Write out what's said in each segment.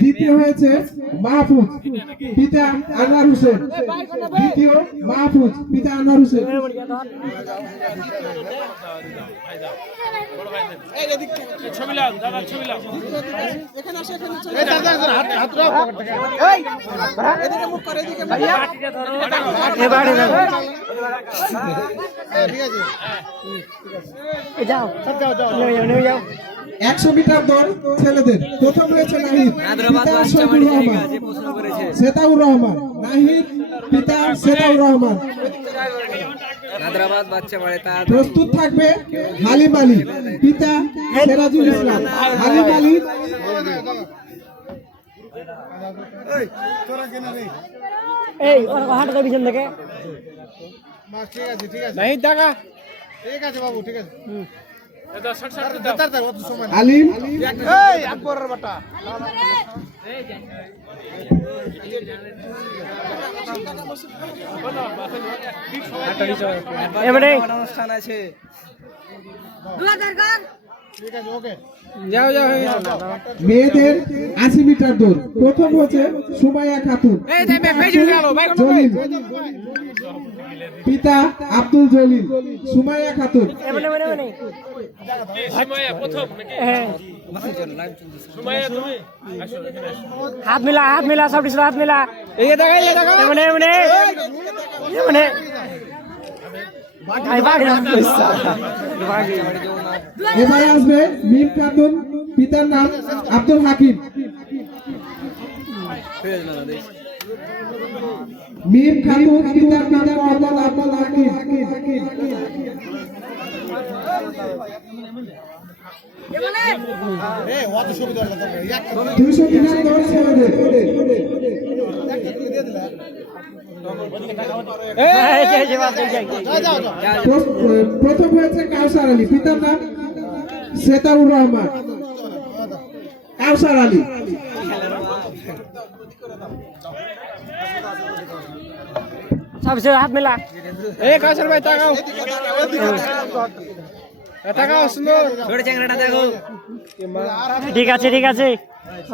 দ্বিতীয় হয়েছে মাহফুজ পিতা আনোয়ার হোসেন। দ্বিতীয় মাহফুজ পিতা আনোয়ার হোসেন। যাও 100 মিটার দৌড় ছেলেদের প্রথম রয়েছে নাহিদ সেতাউর রহমান। নাহিদ পিতা সেতাউর রহমান। প্রস্তুত থাকবে হালিম আলী পিতা সিরাজুল ইসলাম। হালিম আলী এই হাঁটা পিছন থেকে নাহিদ দেখা ঠিক আছে বাবু ঠিক আছে। আলিম আকবরের বাটা এবারে অনুষ্ঠান আছে ঠিক আছে ওকে। মেয়েদের 80 মিটার দৌড় প্রথম হচ্ছে সুমাইয়া খাতুন। জলিল পিতা আব্দুল জলিল। সুমাইয়া খাতুন। হাত মিলা সব হাত মিলা। এবারে আসবে মিম খাতুন পিতার নাম আব্দুল হাকিম। মিম খাতুন পিতার নাম মোহাম্মদ আব্দুল হাকিম। 200 মিটার দৌড় ছেলেদের প্রথম হয়েছে কাউসার আলী পিতার নাম সেতাউর রহমান। কাউসার আলী সবসে হাত মেলা। কাউসার ভাই তাকাও তাকাও সুন্দর ছোট চ্যাংড়াটা দেখো। ঠিক আছে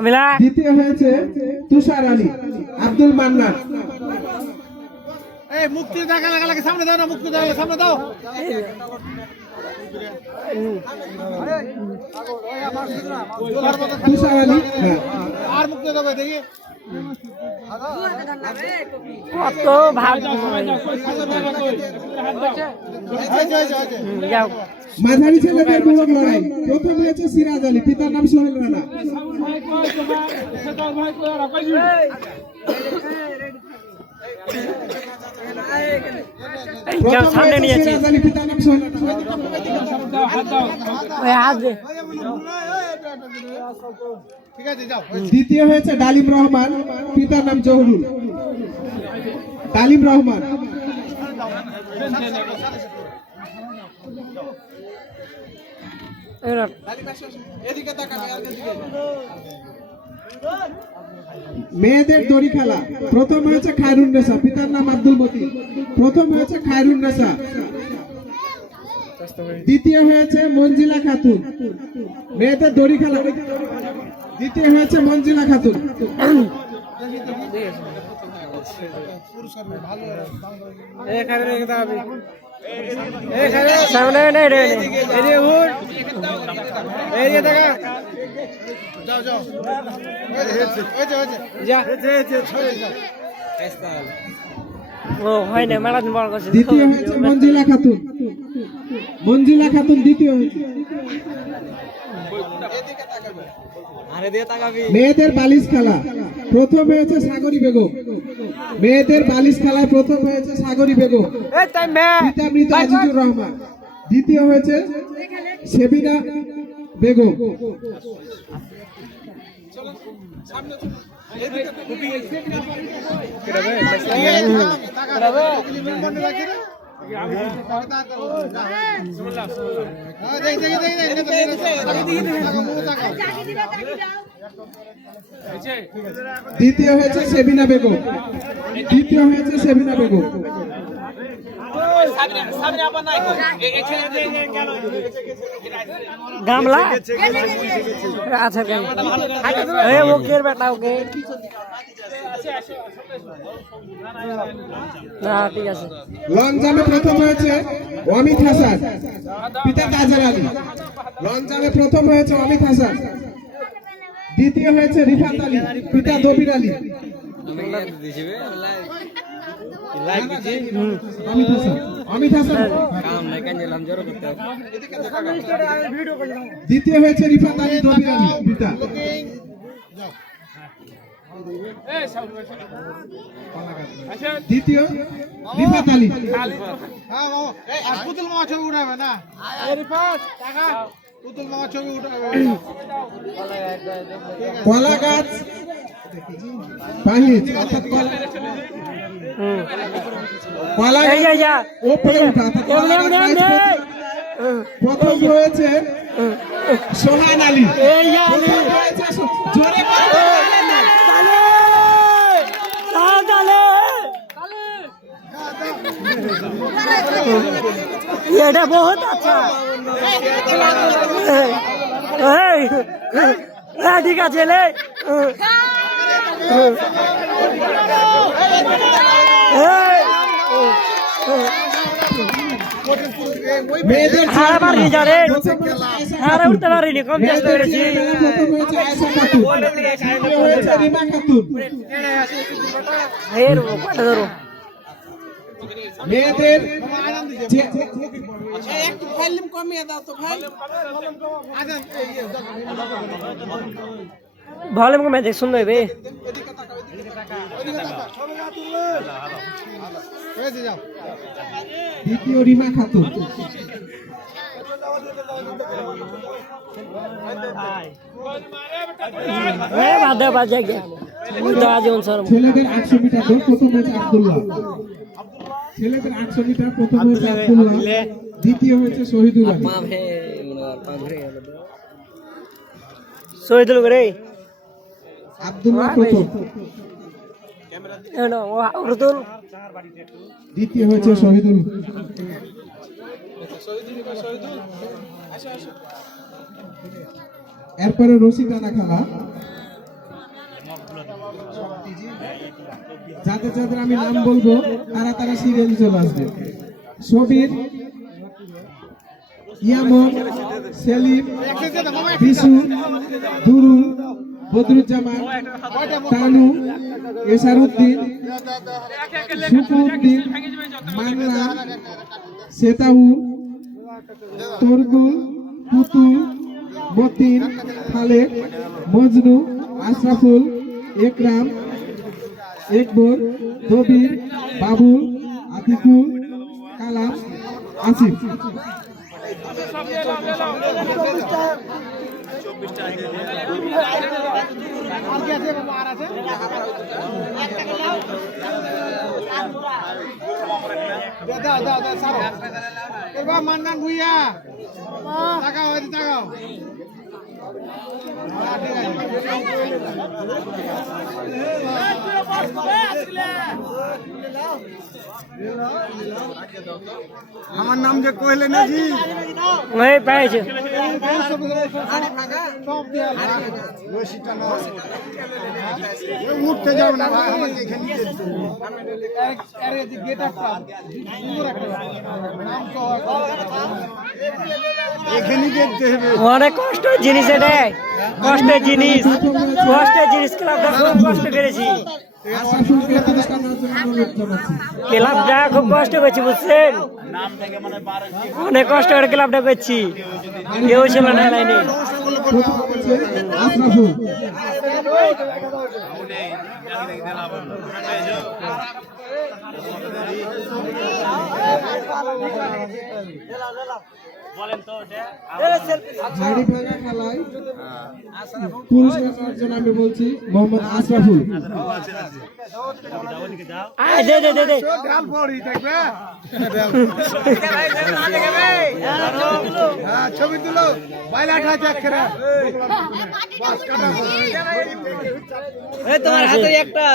মেলা। দ্বিতীয় হয়েছে তুষার আলী আব্দুল মান্নান। এই মুক্তি দেখা লাগে সামনে দাও না, মুক্তি দাও সামনে দাও। তুষার আলী আর মুক্তি দাও দেখি কত ভাগ যাও। মাঝারি ছেলেদের বুড়ো লড়াই প্রথম হয়েছে সিরাজ আলী পিতার নাম সোহেল রানা। সামনে নিয়েছি। সিরাজ আলী পিতার নাম সোহেল ঠিক আছে যাও। দ্বিতীয় হয়েছে ডালিম রহমান পিতার নাম জহুরুল। ডালিম রহমান। মেয়েদের দড়ি খেলা প্রথম হয়েছে খায়রুন নেসা পিতার নাম আব্দুল মতিন। প্রথম হয়েছে খায়রুন নেসা। দ্বিতীয় হয়েছে মঞ্জিলা খাতুন। মেয়েদের দড়ি খেলা দ্বিতীয় হয়েছে মঞ্জিলা খাতুন। দ্বিতীয় হয়েছে মঞ্জিলা খাতুন। মঞ্জিলা খাতুন দ্বিতীয় হয়েছে। মেয়েদের বালিশ খেলা প্রথম হয়েছে সাগরী বেগম। মেয়েদের বালিশ খেলায় প্রথম হয়েছে সাগরী বেগম পিতা মৃত আজিজুর রহমান। দ্বিতীয় হয়েছে সেবিনা বেগম। দ্বিতীয় হয়েছে সেবিনা বেগম। দ্বিতীয় হয়েছে সেবিনা বেগম। গামলা আচ্ছা ওকে বেটা ওকে না ঠিক আছে লং জাম্পে প্রথম হয়েছে অমিত হাসান পিতা তাজার আলী। লং জাম্পে প্রথম হয়েছে অমিত হাসান, দ্বিতীয় হয়েছে রিফাত আলী পিতা দবির আলী। অমিত হাসান দ্বিতীয় হয়েছে রিফাত আলী দবির আলী পিতা। দ্বিতীয় রিফাত আলী। হ্যাঁ বাবা, আর পুতুল মামা ছবি উঠাবে না? রিফাত টাকা পুতুল মামা ছবি উঠাবে। কলা গাছ পাহিজ অর্থাৎ কলা এই যা যা ওপরে উঠা অর্থাৎ কলা গাছ পাহিজ প্রথম হয়েছে সোহান আলী। এই যা প্রথম হয়েছে জোরে এটা বহুত আচ্ছা ঠিক আছে লে মেয়েদের হারা পারিনি জানে হারা উঠতে পারিনি কম চেষ্টা করেছি প্রথম হয়েছে আয়েশা খাতুন, দ্বিতীয় হয়েছে রিমা খাতুন। এর কটা ধরো মেয়েদের ভলিউম কমে দেখ শুনবে বে দ্বিতীয় রিমা খাতুন, বাদে বাজে জীবন সর ছেলেদের 800 মিটার দৌড় প্রথম হয়েছে আব্দুল্লাহ। ছেলেদের 800 মিটার প্রথম হয়েছে আব্দুল্লাহ, দ্বিতীয় হয়েছে শহীদুল আলী। শহীদুল করে আব্দুল্লাহ প্রথম, রতুল দ্বিতীয় হয়েছে শহীদুল। এরপরে রশি টানা খেলা, যাদের যাদের আমি নাম বলবো তারা তারা সিরিয়ালে চলে আসবে। সবির, ইয়ামন, সেলিম, বিশু, দুরুল, বদরুজ্জামান, তানু, এসারউদ্দিন, শুকুরউদ্দিন, মাংলা, সেতাউর, তরগুল, পুতুল, মতিন, খালেদ, মজনু, আশরাফুল, একরাম, একবর, দবির, বাবুল, আতিকুল, কালাম, আসিফ। এবার মান্নান ভুইয়া টাকা হয়েছে টাকা আমার নাম যে কইলে না জি ওই পাইছে উঠতে যাও না ভাই আমাকে এখানে গেট একটা নাম এখানে দেখতে হবে অনেক কষ্টের জিনিস এটা কষ্টের জিনিস ক্লাবটা খুব কষ্ট করেছি আশরাফুলকে পুরস্কার দেওয়ার জন্য অনুরোধ জানাচ্ছি। ক্লাবটা খুব কষ্ট করেছি বুঝছেন অনেক কষ্ট করে ক্লাবটা করছি কেউ ছিল না লাইনে প্রথম হয়েছে আশরাফুল, হাড়ি ভাঙা খেলায় পুরস্কার পাওয়ার জন্য আমি বলছি মোহাম্মদ আশরাফুল। দে দে দে দে ডাল পড়ি দেখবে ছবি তুলো বাইলা খাচ্ছে একেবারে বাস কাটা তোমার হাতে একটা